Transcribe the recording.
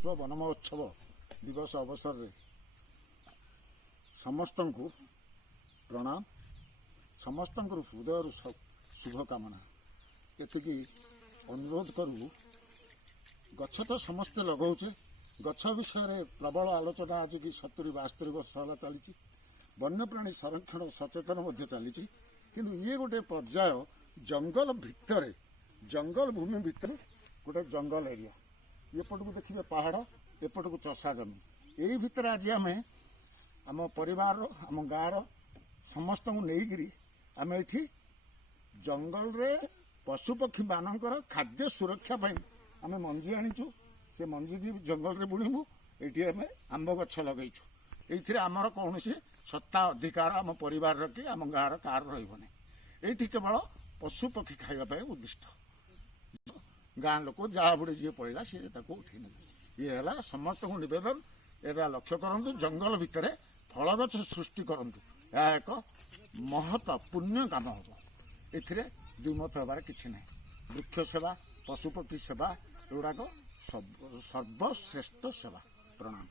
विश्व वन महोत्सव दिवस अवसर में समस्त को प्रणाम, समस्त हृदय शुभकामना। ये अनुरोध करूँ, गछ तो समस्ते लगाऊे, गछ विषय प्रबल आलोचना आज की 70-72 वर्ष है चली। वन्यप्राणी संरक्षण सचेतन चली, किंतु ये गोटे पर्याय जंगल भितर, जंगल भूमि भितर गोटे जंगल एरिया, एपट को देखिए पहाड़, एपट को चषा जमी, यही भितर आज आम आम परिवार आम गाँव समस्त को लेकिन आम ये जंगल रे पशुपक्षी मानकर खाद्य सुरक्षा आम मंजी आनीचु, से मंजी की जंगल रे बुणीमु, ये आम आंब गछ लगेचु। ये आमर कौन सत्ता अधिकार आम परिवार कि आम गाँव कार रही, ये केवल पशुपक्षी खावाई उद्दिष्ट। गाँ लोक जहाँ बुड़े जी पड़ा सी उठे ये है समस्त को नवेदन, एरा लक्ष्य करूँ, जंगल भितर फल गछ सृष्टि करूँ, यह एक महत पुण्य काम हम। ए द्विमत हबार कि ना, वृक्ष सेवा, पशुपक्षी सेवा, एगुड़ाक सर्वश्रेष्ठ सेवा। प्रणाम।